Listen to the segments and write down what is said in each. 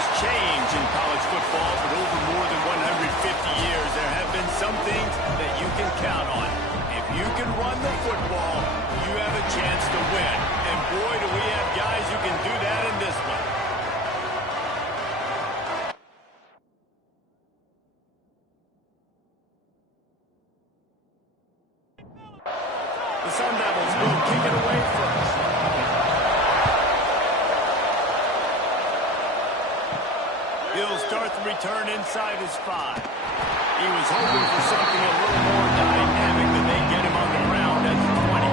has changed in college football, but over more than 150 years, there have been some things that you can count on. If you can run the football, you have a chance to win. And boy, do we have guys who can do that in this one. The Sun Devils will kick it away first. He'll start the return inside his 5. He was hoping for something a little more dynamic than they get him on the ground at the 20.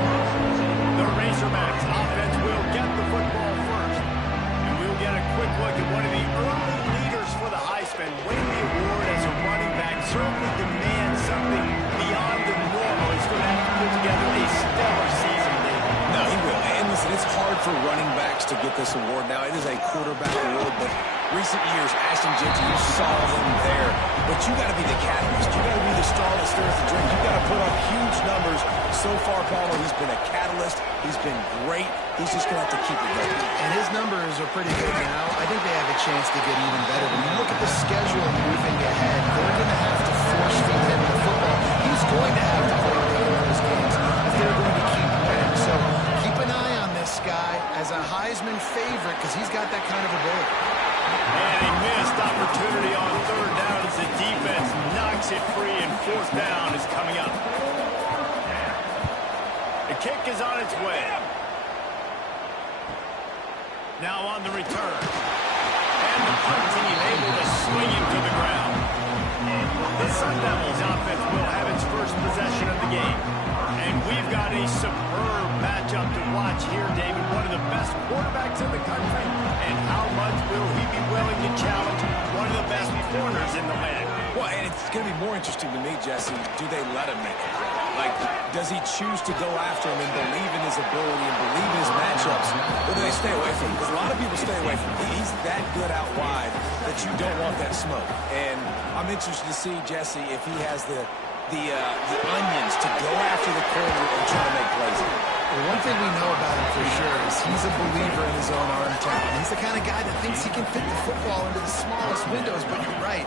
The Razorbacks offense will get the football first. And we'll get a quick look at one of the early leaders for the Heisman. Winning the award as a running back certainly demands something beyond the normal. He's going to have to put together a stellar season, David. No, he will. And listen, it's hard for running backs to get this award now. It is a quarterback award, but recent years, Ashton Jeanty, you saw him there. But you got to be the catalyst. You got to be the straw that stirs the drink. You got to put up huge numbers. So far, Paulo, he's been a catalyst. He's been great. He's just going to have to keep it going. And his numbers are pretty good now. I think they have a chance to get even better. When you look at the schedule moving ahead, they're going to have to force feed him the football. He's going to have to play well in those games if they're going to keep winning. So keep an eye on this guy as a Heisman favorite because he's got that kind of ability. And a missed opportunity on 3rd down as the defense knocks it free, and 4th down is coming up. The kick is on its way. Now on the return. And the punt team able to swing him to the ground. The Sun Devils offense will have its first possession of the game. And we've got a superb matchup to watch here, David. One of the best quarterbacks in the country. And how much will he be willing to challenge one of the best corners in the land? Well, and it's going to be more interesting to me, Jesse, do they let him make it? Like, does he choose to go after him and believe in his ability and believe in his matchups, or do they stay away from him? Because a lot of people stay away from him. He's that good out wide that you don't want that smoke. And I'm interested to see, Jesse, if he has the onions to go after the corner and try to make plays. Well, one thing we know about him for sure is he's a believer in his own arm talent. He's the kind of guy that thinks he can fit the football into the smallest windows, but you're right.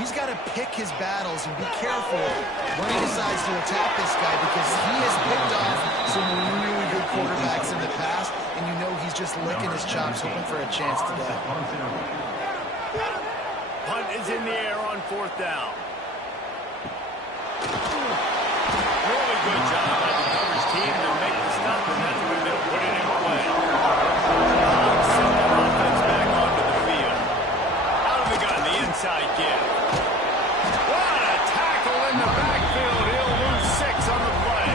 He's got to pick his battles and be careful when he decides to attack this guy because he has picked off some really good quarterbacks in the past, and you know he's just licking his chops hoping for a chance today. Punt is in the air on 4th down. Really good job by the coverage team to make the stop, and that's when they'll put it in play. Send that offense back onto the field. Out of the gun, the inside give. What a tackle in the backfield. He'll lose 6 on the play.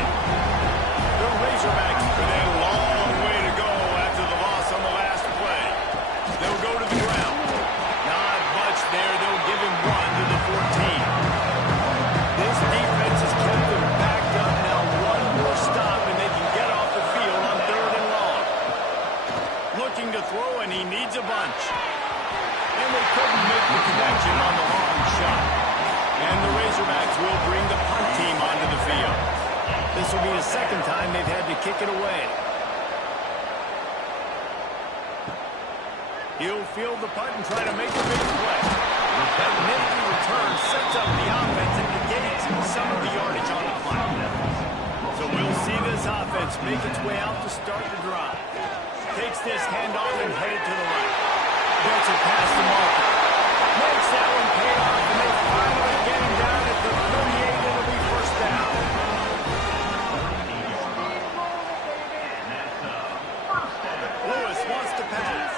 The Razorbacks with a long way to go after the loss on the last play. They'll go to the ground. Not much there. They'll give him 1 to the 14. This defense has kept them backed up. Now one more stop, and they can get off the field on 3rd and long. Looking to throw, and he needs a bunch. And they couldn't make the connection on the long shot. And the Razorbacks will bring the punt team onto the field. This will be the 2nd time they've had to kick it away. He'll field the punt and try to make a big play. That nifty return sets up the offense and negates some of the yardage on the punt. So we'll see this offense make its way out to start the drive. Takes this handoff and headed to the right. Gets it past the marker. Makes that one pay off, and they finally get him down at the 38. It'll be 1st down. Lewis wants to pass.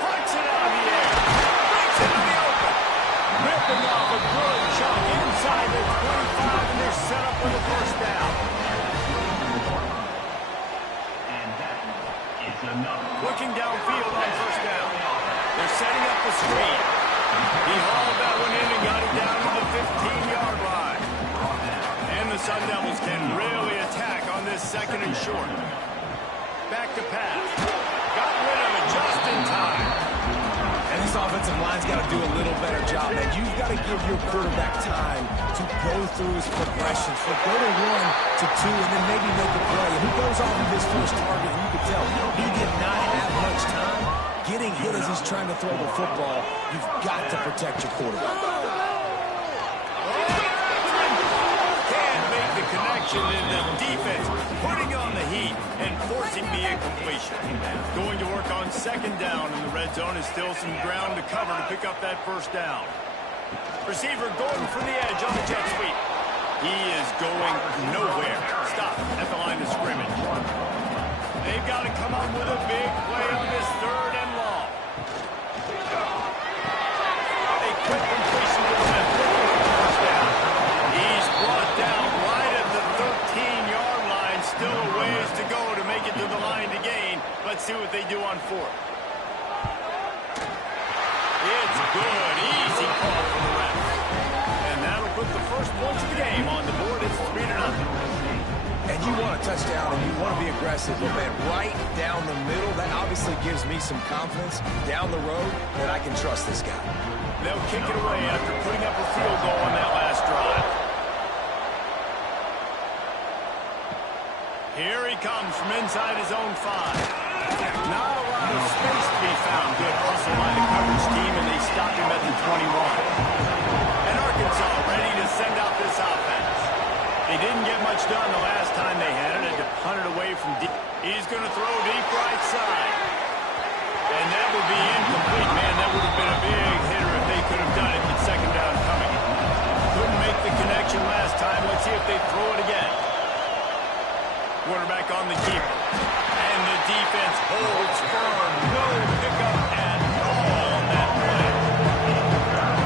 Punts it out of the air. Brings it in the open. Ripping off a good chunk inside the 25, and they're set up for the 1st down. Looking downfield on 1st down. They're setting up the screen. He hauled that one in and got it down to the 15-yard line. And the Sun Devils can really attack on this 2nd and short. Back to pass. Got rid of it just in time. And this offensive line's got to do a little better job, man. You've got to give your quarterback time to go through his progressions. So go to 1 to 2 and then maybe make a play. And he goes off of his first target, and you can tell he did not have much time getting hit as he's trying to throw the football. You've got to protect your quarterback. Can't make the connection in the defense, putting on the heat and forcing the incompletion. Going to work on second down in the red zone is still some ground to cover to pick up that first down. Receiver going for the edge on the jet sweep. He is going nowhere. Stop at the line of scrimmage. They've got to come up with a big play on this third and long. A quick completion to the left. First down. He's brought down right at the 13-yard line. Still a ways to go to make it to the line to gain. Let's see what they do on fourth. It's good. Easy call for the ref. And that'll put the first points of the game on the board. It's 3-0. And you want a touchdown and you want to be aggressive, but man, right down the middle, that obviously gives me some confidence down the road that I can trust this guy. They'll kick it away after putting up a field goal on that last drive. Here he comes from inside his own 5. Not a lot of space to be found. Good hustle by the coverage team, and they stop him at the 21. And Arkansas ready to send out this offense. They didn't get much done the last time they had it. Had to punt it away from deep. He's going to throw deep right side. And that will be incomplete. Man, that would have been a big hitter if they could have done it with second down coming. Couldn't make the connection last time. Let's see if they throw it again. Quarterback on the keeper. And the defense holds firm. No pickup at all on that play.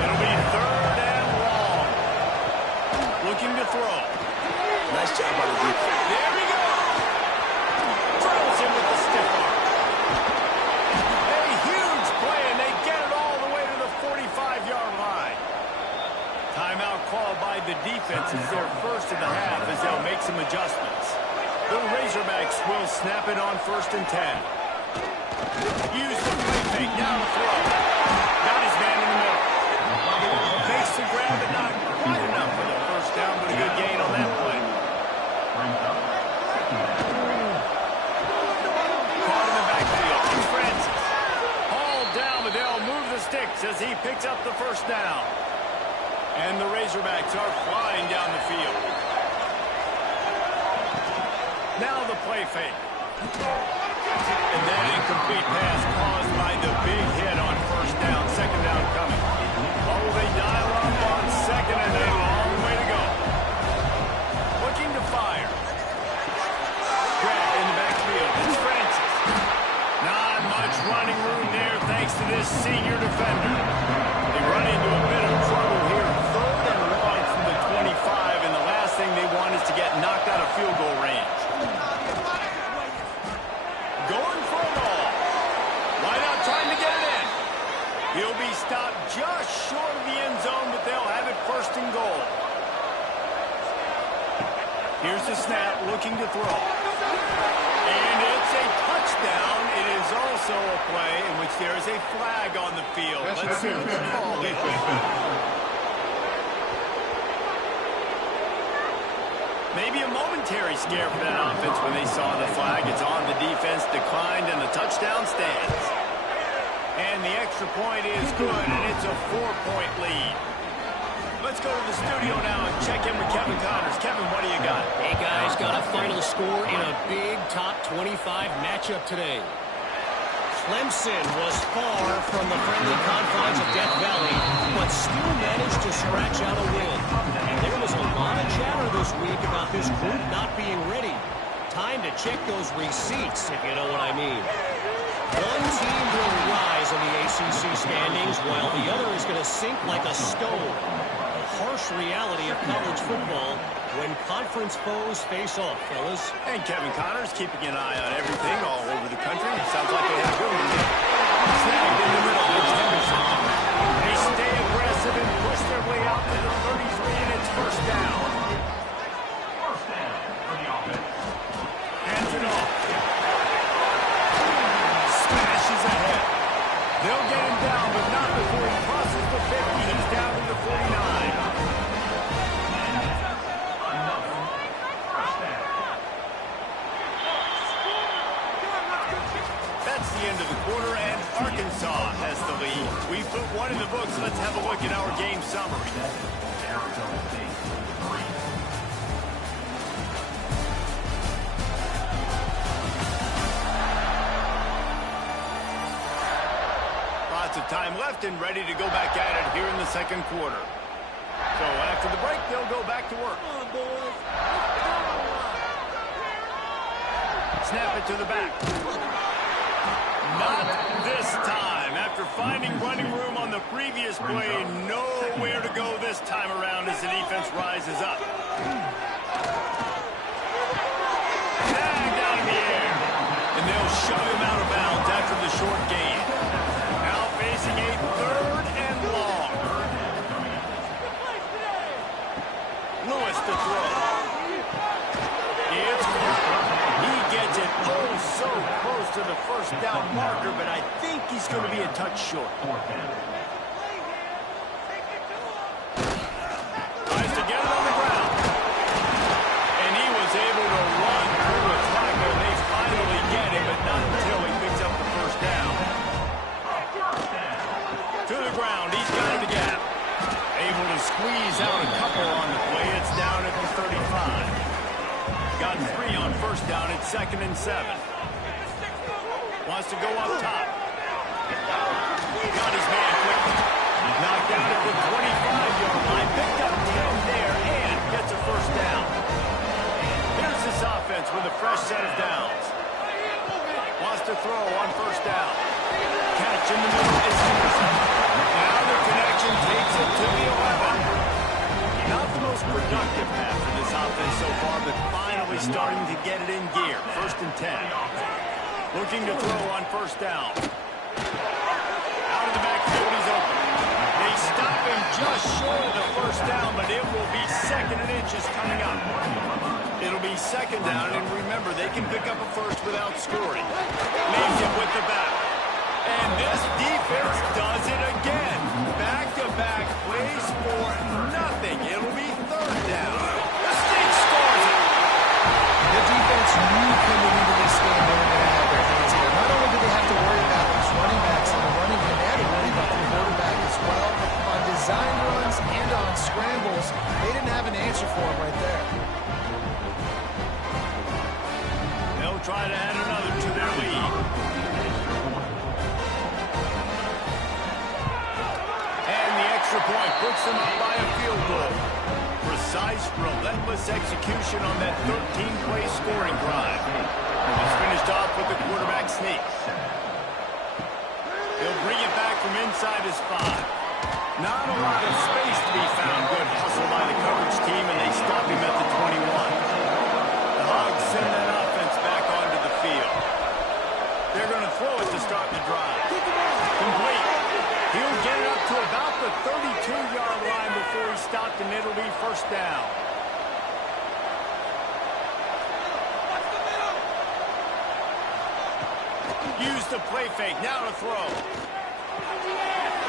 It'll be third and long. Looking to throw. Nice job by the defense. There we go. Throws him with the stiff arm. A huge play, and they get it all the way to the 45-yard line. Timeout called by the defense is their first in the half as they'll make some adjustments. The Razorbacks will snap it on 1st and 10. Use the play fake, down the throw. Got his man in the middle. Makes the grab, but not quite enough for the first down, but a good gain on that play. Caught in the backfield. Francis. Hauled down, but they'll move the sticks as he picks up the first down. And the Razorbacks are flying down the field. Now the play fake. And that incomplete pass caused by the big hit on first down. Second down coming. Oh, they dial up on second and a long way to go. Looking to fire. Grab in the backfield. It's Francis. Not much running room there thanks to this senior defender. They run into a bit of trouble here. Third and long from the 25, and the last thing they want is to get knocked out of field goal range. Going for it all. Right out trying to get it in. He'll be stopped just short of the end zone, but they'll have it 1st and goal. Here's the snap, looking to throw. And it's a touchdown. It is also a play in which there is a flag on the field. Let's see who's called it. Maybe a momentary scare for that offense when they saw the flag. It's on, the defense declined, and the touchdown stands. And the extra point is good, and it's a 4-point lead. Let's go to the studio now and check in with Kevin Connors. Kevin, what do you got? Hey, guys, got a final score in a big top 25 matchup today. Clemson was far from the friendly confines of Death Valley, but still managed to scratch out a win. And there was a lot of chatter this week about this group not being ready. Time to check those receipts, if you know what I mean. One team will rise in the ACC standings, while the other is going to sink like a stone. A harsh reality of college football when conference foes face off, fellas. And Kevin Connors keeping an eye on everything all over the country. Sounds like they had a good one there. Snagged in the middle. It's Henderson. They stay aggressive and push their way out to the 33, and it's first down. First down for the offense. Hands it off. Smashes ahead. They'll get him down, but not before he crosses the 50. He's down to the 49. That's the the end of the quarter, and Arkansas has the lead. We put one in the books. Let's have a look at our game summary. Lots of time left and ready to go back at it here in the second quarter. So after the break, they'll go back to work. Come on, boys. Snap it to the back. Not this time. After finding running room on the previous play, nowhere to go this time around as the defense rises up. Tag down in the air. And they'll shove him out of bounds after the short gain. Now facing a third and long. Lewis to throw. It's he gets it oh so close to the first down marker, but I think he's going to be a touch short. Tries to get it on the ground. And he was able to run through a tackle. They finally get him, but not until he picks up the first down. To the ground. He's got it again. Able to squeeze out a couple on the play. It's down at the 35. Got 3 on first down at 2nd and 7. Wants to go up top. Got his man quickly. Knocked out at the 25-yard line. Picked up 10 there and gets a first down. Here's this offense with a fresh set of downs. Wants to throw on first down. Catch in the middle is Henderson. Now the connection takes it to the 11. Not the most productive half of this offense so far, but finally starting to get it in gear. 1st and 10. Looking to throw on first down. Out of the backfield, he's open. They stop him just short of the first down, but it will be 2nd and inches coming up. It'll be 2nd down, and remember, they can pick up a first without scoring. Leaves it with the back. And this defense does it again. Back-to-back plays for nothing. It'll be 3rd down. The State scores it. The defense knew coming into this game they were going to have their hands here. Not only did they have to worry about those running backs and the running game, they had to worry about the quarterback as well. On design runs and on scrambles, they didn't have an answer for him right there. They'll try to add another to their lead. And the extra point puts them up by a field goal. Precise, relentless execution on that 13-play scoring drive. It's finished off with the quarterback sneak. He'll bring it back from inside his 5. Not a lot of space to be found. Good hustle by the coverage team, and they stop him at the 21. The Hogs send that offense back onto the field. They're going to throw it to start the drive. Complete. He'll get it up to about the 32-yard line before he stopped, and it'll be first down. Use the play fake. Now to throw.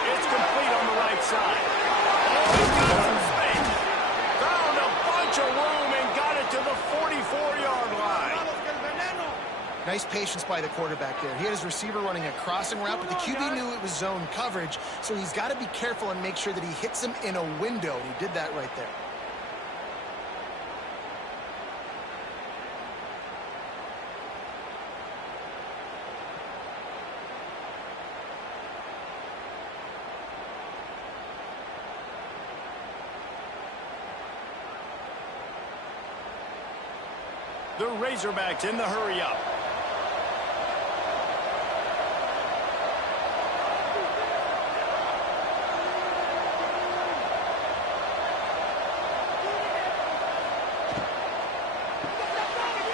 It's complete on the right side. Oh, he's got some space. Found a bunch of room and got it to the 44-yard line. Nice patience by the quarterback there. He had his receiver running a crossing route, but the QB knew it was zone coverage, so he's got to be careful and make sure that he hits him in a window. He did that right there. The Razorbacks in the hurry-up.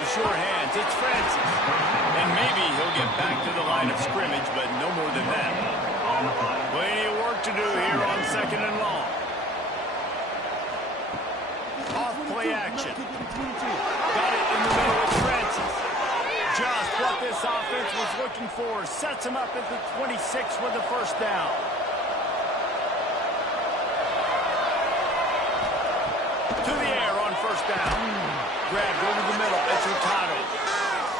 Short hands, it's Francis. And maybe he'll get back to the line of scrimmage, but no more than that. Plenty of work to do here on 2nd and long. Off-play action. Got it in the middle with Francis. Just what this offense was looking for. Sets him up at the 26 with the first down. To the air on first down. Grabbed over the middle. It's Hurtado.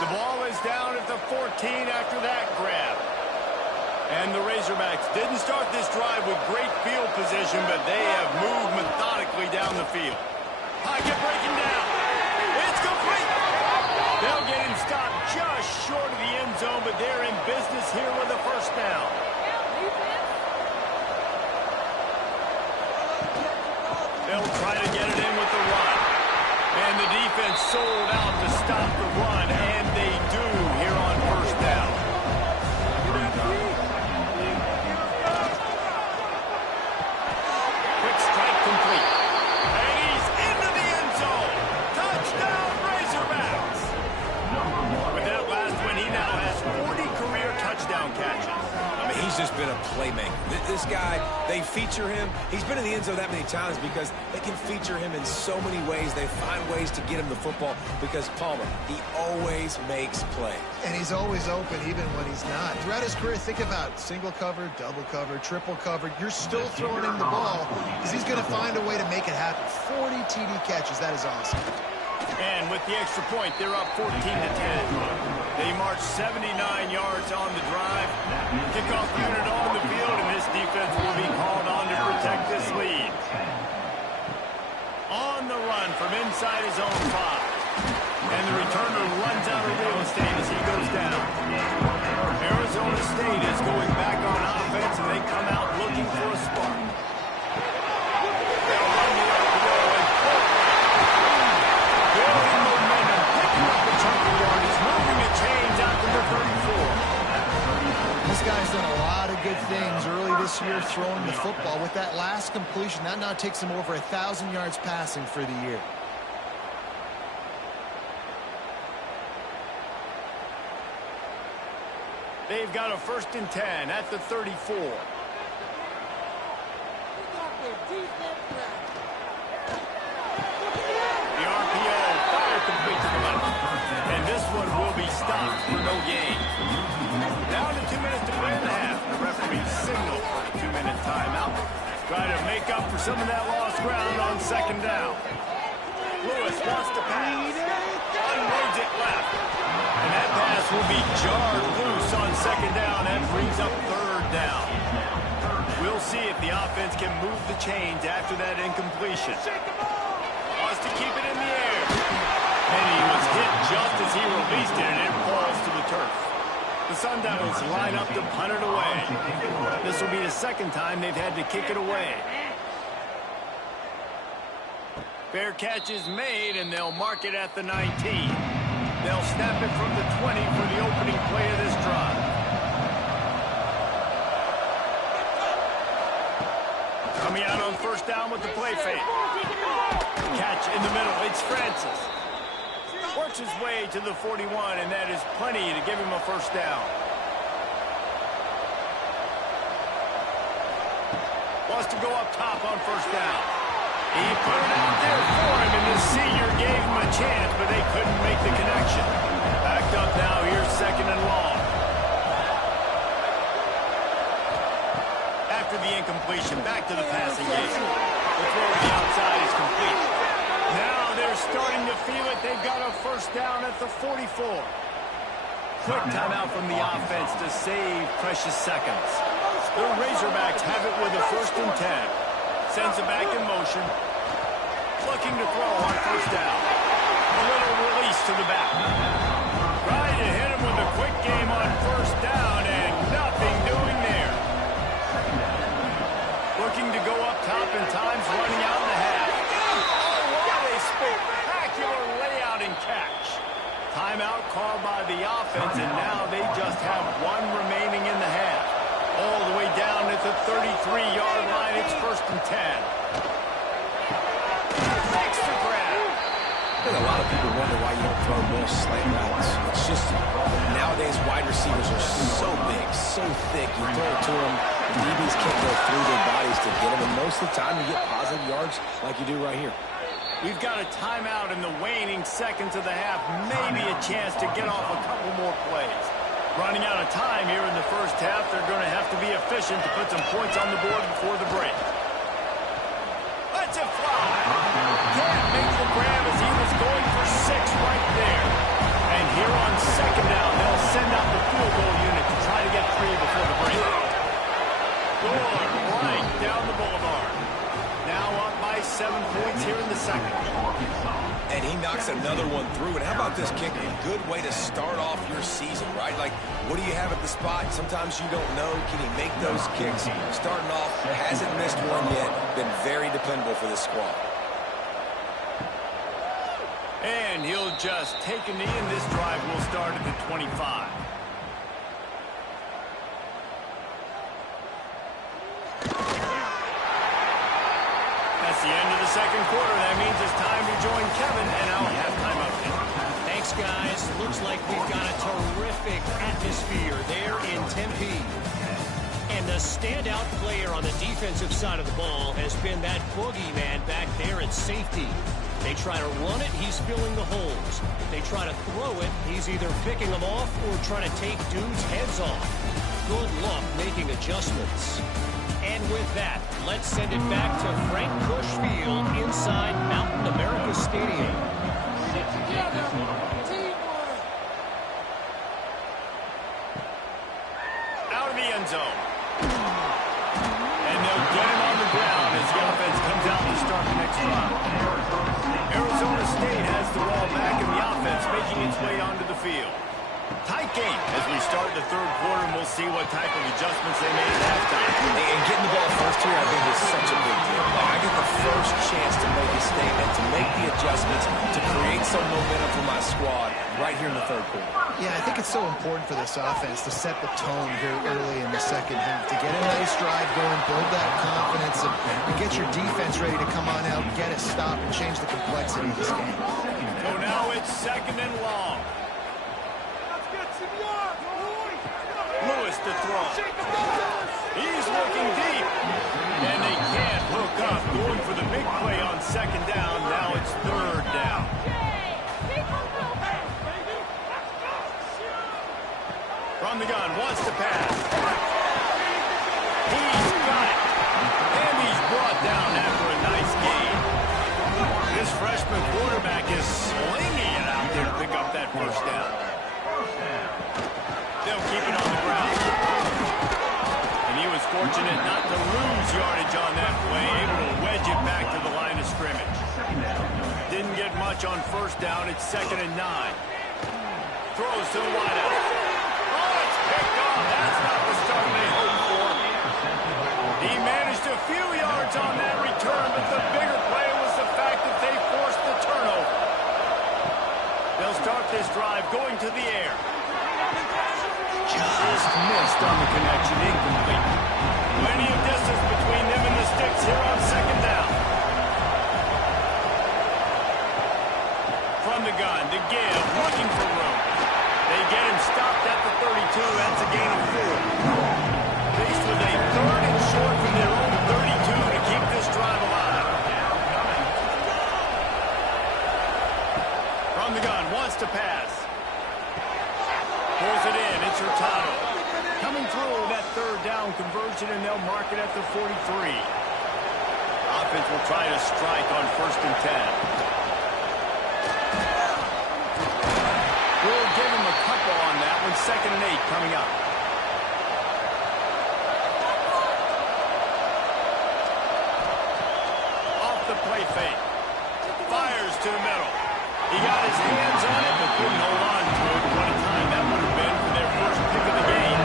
The ball is down at the 14 after that grab. And the Razorbacks didn't start this drive with great field position, but they have moved methodically down the field. Pocket breaking down. It's complete. They'll get him stopped just short of the end zone, but they're in business here with a first down. They'll try to get it in with the run. And the defense sold out to stop the run, and they do here on first down. Quick strike complete. And he's into the end zone. Touchdown, Razorbacks. With that last one, he now has 40 career touchdown catches. I mean, he's just been a playmaker. This guy, they feature him. He's been in the end zone that many times because they can feature him in so many ways. They find ways to get him the football because Palmer, he always makes plays. And he's always open even when he's not. Throughout his career, think about single cover, double cover, triple cover. You're still throwing him the ball because he's going to find a way to make it happen. 40 TD catches. That is awesome. And with the extra point, they're up 14 to 10. They march 79 yards on the drive. Kickoff unit on the field, and this defense will be called on to protect this lead. On the run from inside his own 5. And the returner runs out of real estate as he goes down. Arizona State is going back on offense, and they come out looking for a spark. They'll run the RPO and building momentum, picking up a chunk of yardage, moving the chains out to the 34. This guy's done a lot of good things early this year throwing the football. With that last completion, that now takes him over 1,000 yards passing for the year. They've got a 1st and 10 at the 34. The RPO fire complete to the left. And this one will be stopped for no gain. Down to 2 minutes to play in the half. The referee signaled for a 2-minute timeout. Try to make up for some of that lost ground on 2nd down. Lewis wants to pass. Unloads it left. And that pass will be jarred loose on 2nd down. That brings up 3rd down. We'll see if the offense can move the chains after that incompletion. Wants to keep it in the air. And he was hit just as he released it, and it falls to the turf. The Sun Devils line up to punt it away. This will be the 2nd time they've had to kick it away. Fair catch is made, and they'll mark it at the 19. They'll snap it from the 20 for the opening play of this drive. Coming out on 1st down with the play fake. Catch in the middle. It's Francis. Works his way to the 41, and that is plenty to give him a 1st down. Wants to go up top on 1st down. He put it out there for him, and the senior gave him a chance, but they couldn't make the connection. Backed up now, here's 2nd and long. After the incompletion, back to the passing game. The throw to the outside is complete. Now they're starting to feel it. They've got a 1st down at the 44. Quick timeout from the offense to save precious seconds. The Razorbacks have it with a 1st and 10. Sends it back in motion. Looking to throw on 1st down. A little release to the back. Trying to hit him with a quick game on 1st down, and nothing doing there. Looking to go up top, and time's running out in the half. Oh, what a spectacular layout and catch. Timeout called by the offense, and now they just have 1 remaining in the half. All the way down at the 33-yard line. It's 1st and 10. Extra grab. I think a lot of people wonder why you don't throw more slant routes. It's just nowadays wide receivers are so big, so thick. You throw it to them, the DBs can't go through their bodies to get them, and most of the time you get positive yards like you do right here. We've got a timeout in the waning seconds of the half. Maybe a chance to get off a couple more plays. Running out of time here in the 1st half. They're going to have to be efficient to put some points on the board before the break. Let's it fly. Can't make the grab as he was going for 6 right there. And here on 2nd down, they'll send out the field goal unit to try to get 3 before the break. another one through. And how about this kick? A good way to start off your season, right? Like, what do you have at the spot? Sometimes you don't know. Can he make those kicks? Starting off, hasn't missed one yet. Been very dependable for this squad. And he'll just take a knee, and this drive will start at the 25. That's the end of the second quarter. That means it's time to join Kevin and our halftime update. Thanks, guys. Looks like we've got a terrific atmosphere there in Tempe. And the standout player on the defensive side of the ball has been that boogeyman back there at safety. They try to run it, he's filling the holes. They try to throw it, he's either picking them off or trying to take dudes' heads off. Good luck making adjustments. And with that, let's send it back to Frank Bush Field inside Mountain America Stadium. Out of the end zone. And they'll get him on the ground as the offense comes out to start the next drive. Arizona State has the ball back in the offense, making its way onto the field. Tight game as we start the third quarter, and we'll see what type of adjustments they made at halftime. And getting the ball first here, I think, is such a big deal. Like, I get the first chance to make a statement, to make the adjustments, to create some momentum for my squad right here in the third quarter. Yeah, I think it's so important for this offense to set the tone here early in the second half, to get a nice drive going, build that confidence, and get your defense ready to come on out, get a stop, and change the complexity of this game. So now it's second and long. Lewis to throw. He's looking deep. And they can't hook up. Going for the big play on second down. Now it's third down. From the gun, wants to pass. He's got it. And he's brought down after a nice gain. This freshman quarterback is slinging it out there to pick up that first down. They'll keep it on the ground. And he was fortunate not to lose yardage on that play, able to wedge it back to the line of scrimmage. Didn't get much on first down. It's 2nd and 9. Throws to the wideout. Oh, it's picked off. That's not the start they hoped for. He managed a few yards on that return, but the bigger play was the fact that they forced the turnover. They'll start this drive going to the air. Just missed on the connection, incomplete. Plenty of distance between them and the sticks here on second down. From the gun, to give, looking for room. They get him stopped at the 32. That's a gain of 4. Faced with a 3rd and short from their own 32 to keep this drive alive. From the gun, wants to pass. Pulls it in, it's Hurtado. Coming through that third down conversion, and they'll mark it at the 43. Offense will try to strike on 1st and 10. We'll give him a couple on that one. 2nd and 8 coming up. Off the play fake. Fires to the middle. He got his hands on it, but couldn't hold on to it. What a time that would have been for their first pick of the game.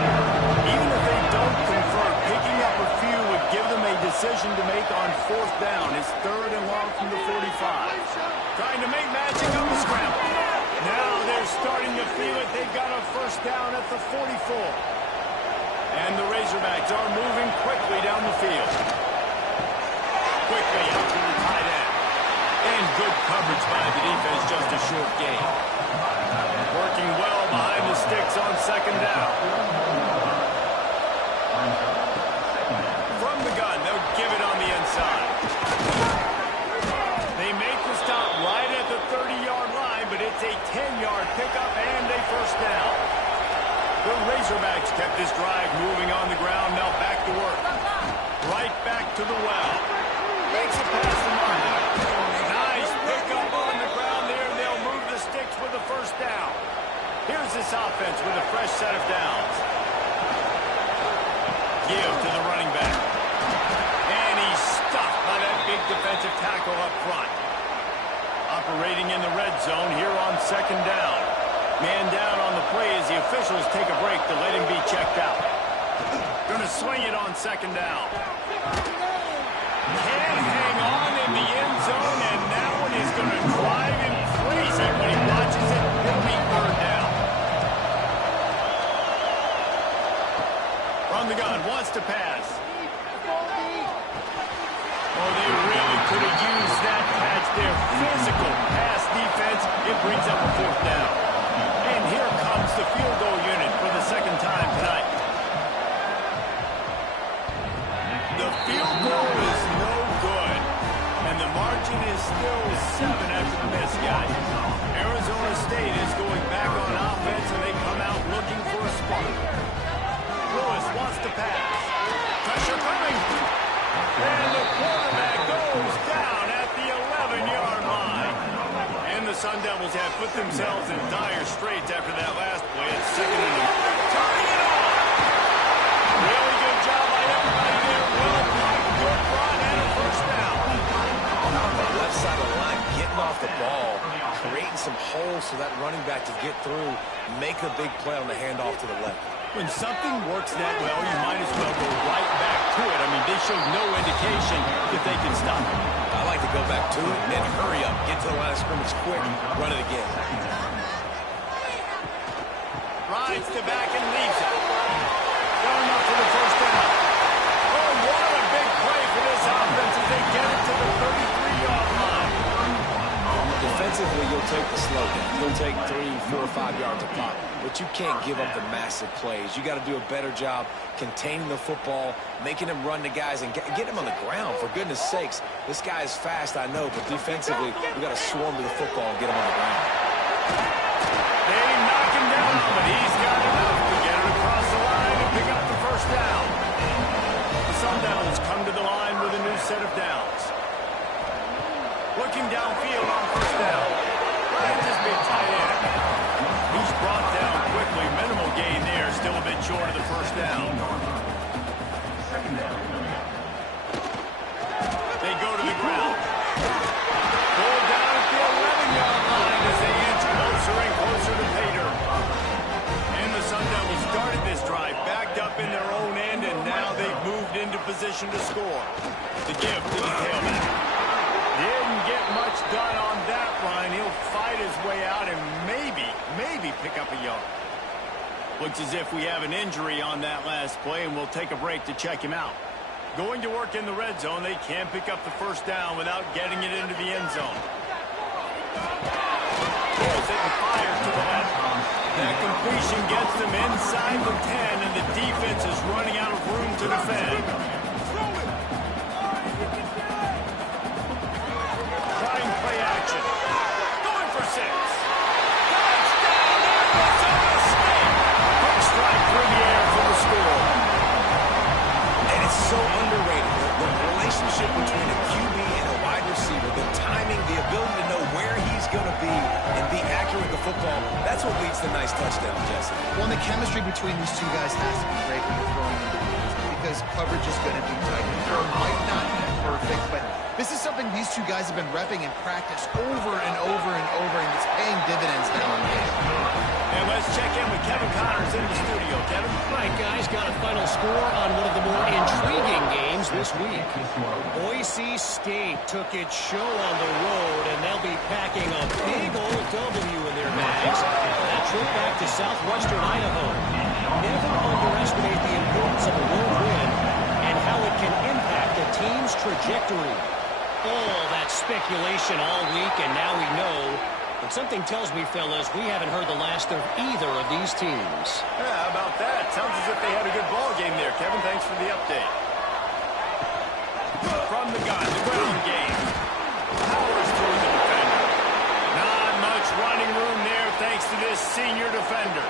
Even if they don't convert, picking up a few would give them a decision to make on 4th down. It's 3rd and long from the 45. Trying to make magic on the scramble. Now they're starting to feel it. They've got a first down at the 44. And the Razorbacks are moving quickly down the field. Quickly out to the tight end. And good coverage by the defense, just a short gain. Working well behind the sticks on second down. From the gun, they'll give it on the inside. They make the stop right at the 30-yard line, but it's a 10-yard pickup and a first down. The Razorbacks kept this drive moving on the ground, now back to work. Right back to the well. Makes a pass to Martin. Nice pickup on the ground there. They'll move the sticks with the first down. Here's this offense with a fresh set of downs. Give to the running back. And he's stuffed by that big defensive tackle up front. A operating in the red zone here on second down. Man down on the play as the officials take a break to let him be checked out. Going to swing it on second down. Can't hang on in the end zone, and that one is going to drive him crazy when he watches it. It'll be third down. From the gun, wants to pass. Oh, they really could have used that patch there. Physical pass defense. It brings up a fourth down. And here comes the field goal unit for the second time tonight. The field goal is no good. And the margin is still 7 after the miss, guys. Arizona State is going back on offense, and they come out looking for a spark. Lewis wants to pass. Pressure coming. And the quarterback goes down at the 11-yard line. And the Sun Devils have put themselves in dire straits after that last play. It's second and turning it on. Really good job by everybody there. Well played, good run, and a first down. On the left side of the line, getting off the ball, creating some holes for that running back to get through, make a big play on the handoff to the left. When something works that well, you might as well go right back to it. I mean, they showed no indication that they can stop it. I like to go back to it and then hurry up, get to the line of scrimmage quick, run it again. Rides to back and leaves it. Going up for the first down. Oh, what a big play for this offense as they get it to the 33-yard line. Defensively, you'll take the slow down. You'll take 3, 4, 5 yards a pop. But you can't give up the massive plays. You got to do a better job containing the football, making him run to guys, and get him on the ground. For goodness sakes, this guy is fast, I know, but defensively, we got to swarm to the football and get him on the ground. They knock him down, but he's got enough to get it across the line and pick up the first down. The Sun Devils come to the line with a new set of downs. Looking downfield on first down. Might just be a tight end. He's brought down quickly. Minimal gain there. Still a bit short of the first down. They go to the ground. Pulled down at the 11-yard line as they inch closer and closer to pay dirt. And the Sun Devils started this drive backed up in their own end, and now they've moved into position to score. The give to the tailback. Didn't get much done on that run. He'll fight his way out and maybe pick up a yard. Looks as if we have an injury on that last play, and we'll take a break to check him out. Going to work in the red zone. They can't pick up the first down without getting it into the end zone. Pulls it and fires to the left. That completion gets them inside the 10, and the defense is running out of room to defend. Trying play action. Going for 6. Touchdown, Arizona State. Quick strike through the air for the score. And it's so underrated. The relationship between a QB and a wide receiver, the timing, the ability to know where he's going to be and be accurate with the football, that's what leads to nice touchdowns, Jesse. Well, and the chemistry between these two guys has to be great when you're throwing into the because coverage is going to be tight. The throw might not be perfect, but this is something these two guys have been repping in practice over and over and over, and it's paying dividends now in game. And let's check in with Kevin Connors in the studio. Kevin? All right, guys, got a final score on one of the more intriguing games this week. Boise State took its show on the road, and they'll be packing a big old W in their bags. That trip back to southwestern Idaho. Never underestimate the importance of a road win and how it can impact a team's trajectory. All that speculation all week, and now we know. But something tells me, fellas, we haven't heard the last of either of these teams. Yeah, how about that? Sounds as if they had a good ball game there, Kevin. Thanks for the update. From the gun, the ground game. Powers through the defender. Not much running room there thanks to this senior defender.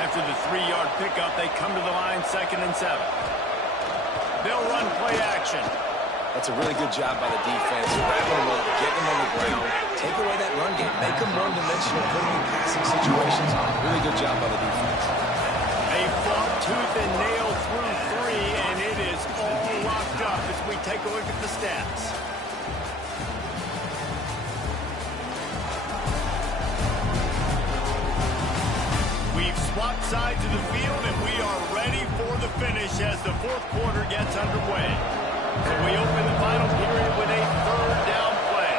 After the 3-yard pickup, they come to the line 2nd and 7. They'll run play action. That's a really good job by the defense. Wrapping them up, getting them on the ground, take away that run game, make them one-dimensional, put them in passing situations. Really good job by the defense. They fought tooth and nail through 3, and it is all locked up as we take a look at the stats. swap sides of the field, and we are ready for the finish as the fourth quarter gets underway. So we open the final period with a third down play.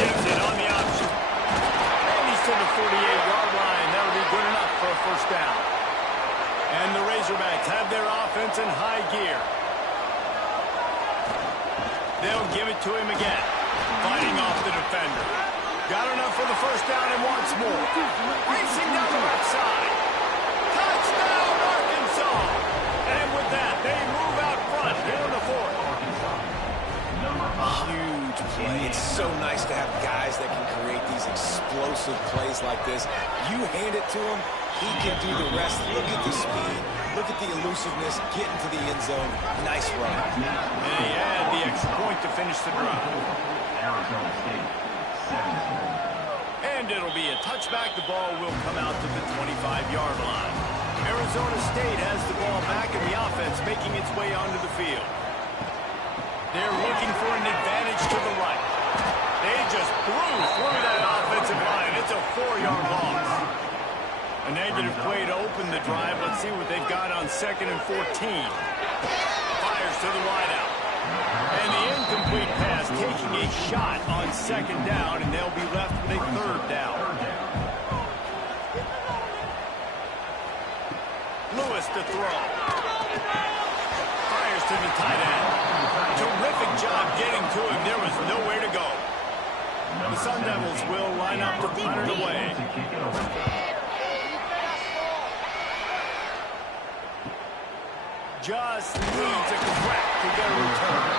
Gives it on the option. And he's to the 48-yard line. That'll be good enough for a first down. And the Razorbacks have their offense in high gear. They'll give it to him again. Fighting off the defender. Got enough for the first down and wants more. Racing down the right side. Touchdown, Arkansas! And with that, they move out front here in the fourth. Huge play. It's so nice to have guys that can create these explosive plays like this. You hand it to him, he can do the rest. Look at the speed. Look at the elusiveness. Get into the end zone. Nice run. And he had the extra point to finish the drive. Arizona State, 7-7. And it'll be a touchback. The ball will come out to the 25-yard line. Arizona State has the ball back in the offense, making its way onto the field. They're looking for an advantage to the right. They just blew through that offensive line. It's a 4-yard loss. A negative play to open the drive. Let's see what they've got on 2nd and 14. Fires to the wideout. And the incomplete pass taking a shot on 2nd down, and they'll be left with a 3rd down. Lewis to throw. Fires to the tight end. Terrific job getting to him. There was nowhere to go. The Sun Devils will line up to punt it away. Just needs a crack to get a return.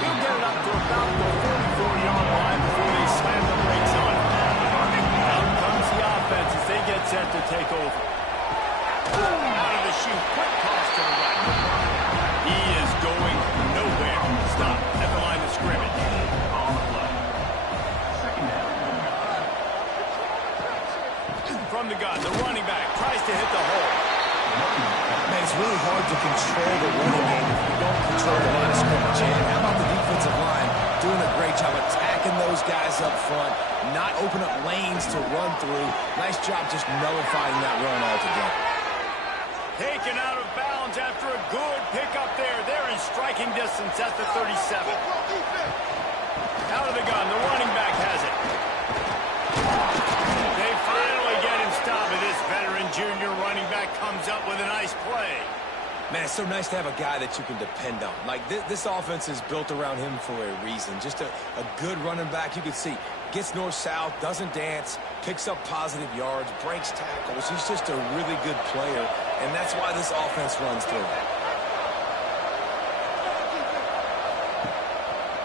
He'll get it up to about the 44-yard line before they slam the brakes on it. Out comes the offense as they get set to take over. Out of the chute, quick toss to the right. He is going nowhere. Stop at the line of scrimmage. From the gun, the running back tries to hit the hole. Man, it's really hard to control the running game if you don't control the line of scrimmage. And how about the defensive line doing a great job attacking those guys up front, not open up lanes to run through. Nice job just nullifying that run altogether. Taken out of bounds after a good pickup there. They're in striking distance at the 37. Out of the gun, the running back has it. They finally get him stopped, and this veteran junior running back comes up with a nice play. Man, it's so nice to have a guy that you can depend on. Like, this offense is built around him for a reason. Just a good running back. You can see, gets north-south, doesn't dance, picks up positive yards, breaks tackles. He's just a really good player, and that's why this offense runs through him.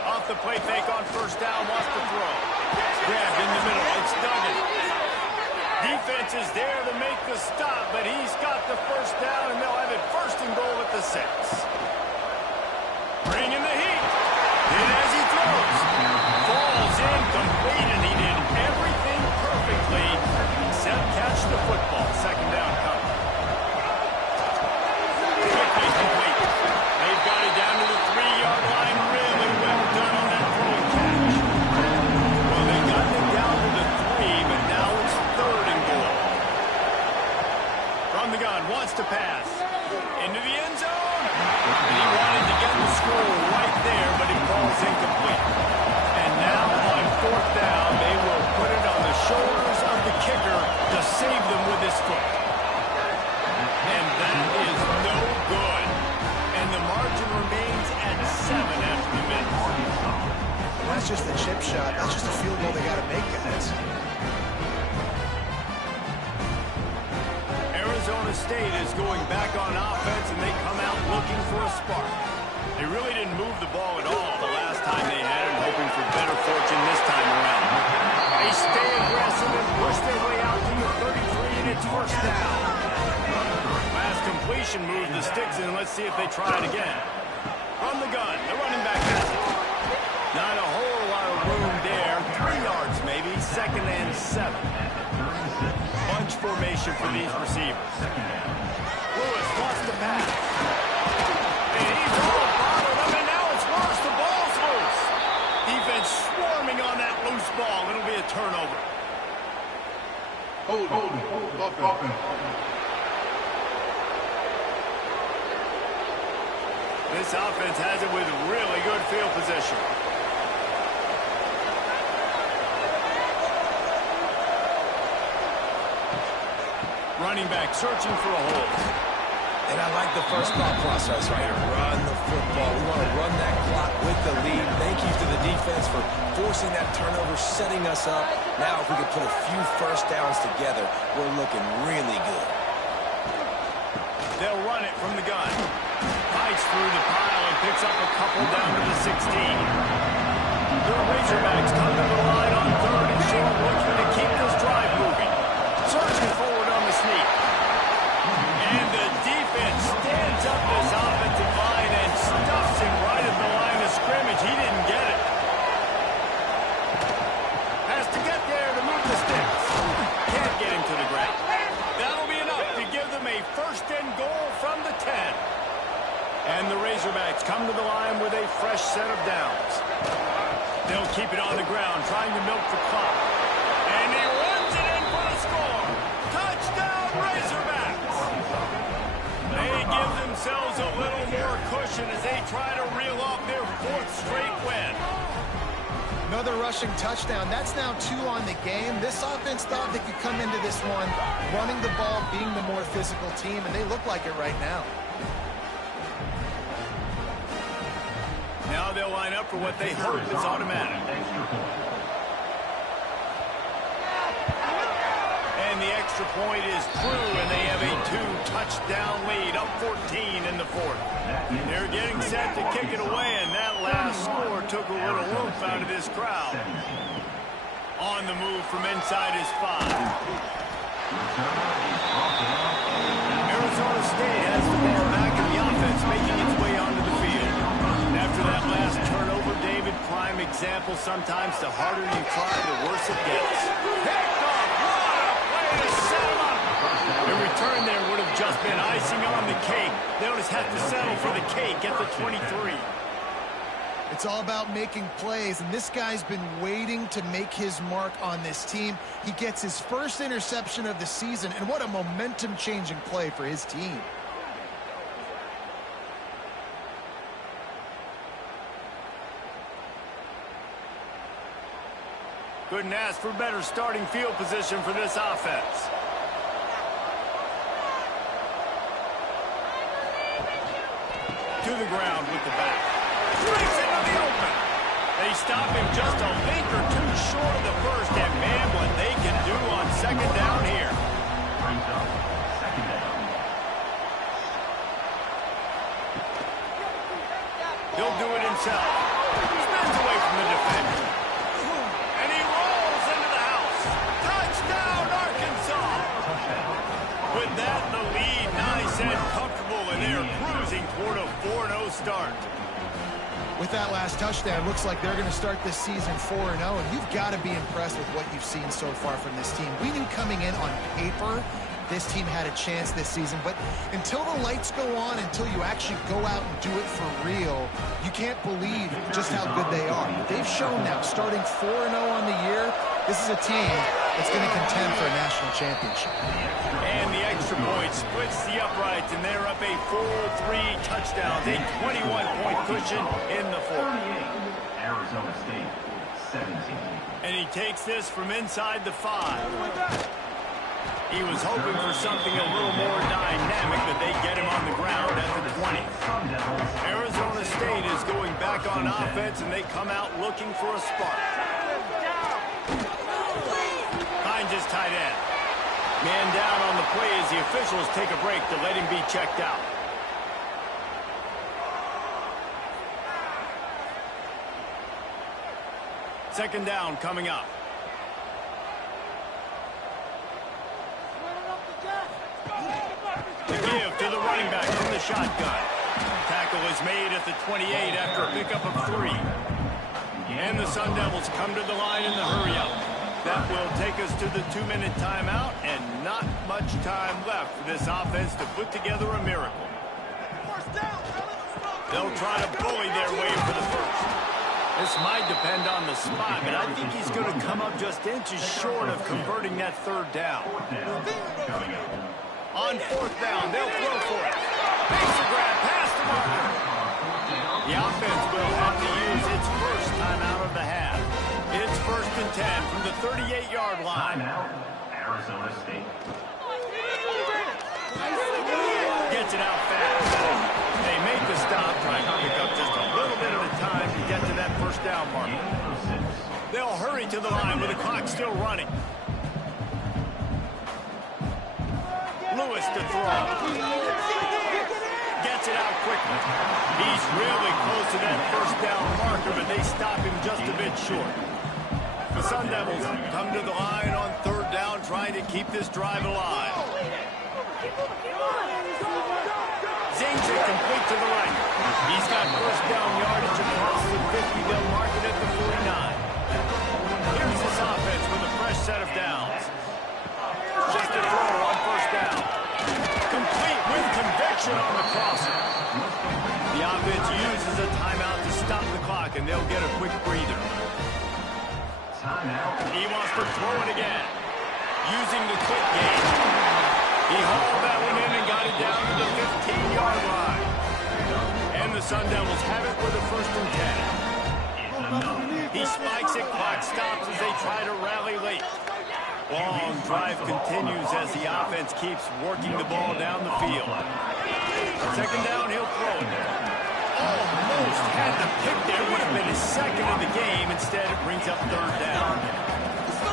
Off the play fake on first down, wants to throw. Grabbed in the middle, it's Duggan. Defense is there to make the stop, but he's got the first down, and they'll have it 1st and goal at the 6. Bringing the heat. And as he throws, falls incomplete, and he did everything perfectly except catch the football. 2nd down coming. Quickly complete. They've got it down to the 3-yard line. Really well done on that throwing catch. Well, they got it down to the 3, but now it's 3rd and goal. From the gun, wants to pass. Into the end zone. And he wanted to get the score right there, but he falls incomplete. And now on 4th down, they will put it on the shoulders of the kicker to save them with his foot. And that is no good. And the margin remains at 7 after the miss. That's just the chip shot. That's just a field goal they got to make, guys. Arizona State is going back on offense, and they come out looking for a spark. They really didn't move the ball at all the last time they had it, hoping for better fortune this time around. They stay aggressive and push their way out to the 33, and it's 1st down. Last completion moved the sticks, and let's see if they try it again. From the gun, the running back has it. Not a whole lot of room there. 3 yards maybe, 2nd and 7. Bunch formation for these receivers. Lewis wants to pass. And he's all bottled up, and now it's worse. The ball's loose. Defense swarming on that loose ball. It'll be a turnover. This offense has it with really good field position. Running back searching for a hole. And I like the first thought process right here. Run the football. We want to run that clock with the lead. Thank you to the defense for forcing that turnover, setting us up. Now if we can put a few first downs together, we're looking really good. They'll run it from the gun. Fights through the pile and picks up a couple down to the 16. The Razorbacks come to the line on third and short, looking to keep this drive moving. Searching forward on the sneak. And the defense stands up this offensive line and stuffs him right at the line of scrimmage. He didn't get it. Has to get there to move the sticks. Can't get him to the ground. That'll be enough to give them a first and goal from the 10. And the Razorbacks come to the line with a fresh set of downs. They'll keep it on the ground, trying to milk the clock. And he runs it in for the score. Touchdown, Razorbacks! They give themselves a little more cushion as they try to reel off their fourth straight win. Another rushing touchdown. That's now 2 on the game. This offense thought they could come into this one running the ball, being the more physical team, and they look like it right now. Now they'll line up for what they hope is automatic. And the extra point is through, and they have a 2-touchdown lead, up 14 in the fourth. They're getting set to kick it away, and that last score took a little oomph out of this crowd. On the move from inside his 5. Arizona State has the ball back in the offense, making its way onto the field. After that last turnover, David, prime example, sometimes the harder you try, the worse it gets. Picked off, what a way to set him up. The return there would have just been icing on the cake. They'll just have to settle for the cake at the 23. It's all about making plays, and this guy's been waiting to make his mark on this team. He gets his first interception of the season, and what a momentum-changing play for his team. Couldn't ask for better starting field position for this offense. To the ground with the back. Straight into the open. They stop him just a link or two short of the first, and man, what they can do on second down here. Second down. He'll do it himself. Spins away from the defender. And he rolls into the house. Touchdown, Arkansas. With that, the lead nice and comfortable, and they're cruising toward a 4-0 start. With that last touchdown, looks like they're going to start this season 4-0, and you've got to be impressed with what you've seen so far from this team. We knew coming in on paper this team had a chance this season, but until the lights go on, until you actually go out and do it for real, you can't believe just how good they are. They've shown now, starting 4-0 on the year, this is a team that's going to contend for a national championship. And the extra point splits the uprights, and they're up a full 3 touchdowns, a 21-point cushion in the fourth. Arizona State, 17. And he takes this from inside the 5. He was hoping for something a little more dynamic, that they get him on the ground at the 20. Arizona State is going back on offense, and they come out looking for a spark. Finds his tight end. Man down on the play as the officials take a break to let him be checked out. Second down coming up. The give to the running back from the shotgun. Tackle is made at the 28 after a pickup of 3. And the Sun Devils come to the line in the hurry-up. That will take us to the 2-minute timeout, and not much time left for this offense to put together a miracle. They'll try to bully their way for the first. This might depend on the spot, but I think he's going to come up just inches short of converting that third down. On fourth down, they'll throw for it. Makes a grab, past the marker. The offense will have to use its first timeout of the half. It's 1st and 10 from the 38-yard line. Timeout, Arizona State. Gets it out fast. They make the stop, trying to pick up just a little bit at a time to get to that first down mark. They'll hurry to the line with the clock still running. Lewis to throw. Gets it out quickly. He's really close to that first down marker, but they stop him just a bit short. The Sun Devils come to the line on 3rd down, trying to keep this drive alive. Zings it complete to the right. He's got first down yardage across the 50. They'll mark it at the 49. Here's this offense with a fresh set of downs. Just a throw on first down. Complete with conviction on the crossing. The offense uses a timeout to stop the clock, and they'll get a quick breather. He wants to throw it again. Using the quick game. He hauled that one in and got it down to the 15-yard line. And the Sun Devils have it with a 1st and 10. He spikes it, clock stops as they try to rally late. Long drive continues as the offense keeps working the ball down the field. 2nd down, he'll throw it. Almost had the pick there. Would have been his 2nd of the game. Instead, it brings up 3rd down.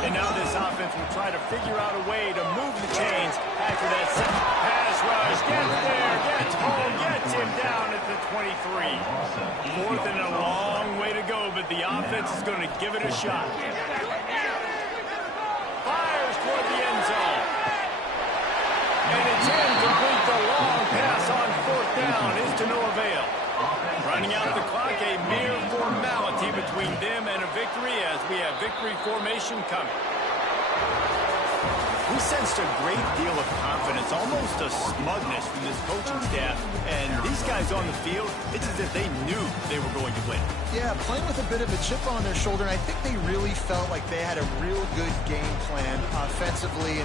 And now this offense will try to figure out a way to move the chains after that pass rush. Gets there, gets home, gets him down at the 23. 4th and a long way to go, but the offense is going to give it a shot. Fires toward the end zone. And it's incomplete. The long pass on 4th down is to no avail. Running out the clock, a mere formality between them and a victory as we have victory formation coming. We sensed a great deal of confidence, almost a smugness from this coaching staff. And these guys on the field, it's as if they knew they were going to win. Yeah, playing with a bit of a chip on their shoulder, and I think they really felt like they had a real good game plan offensively. And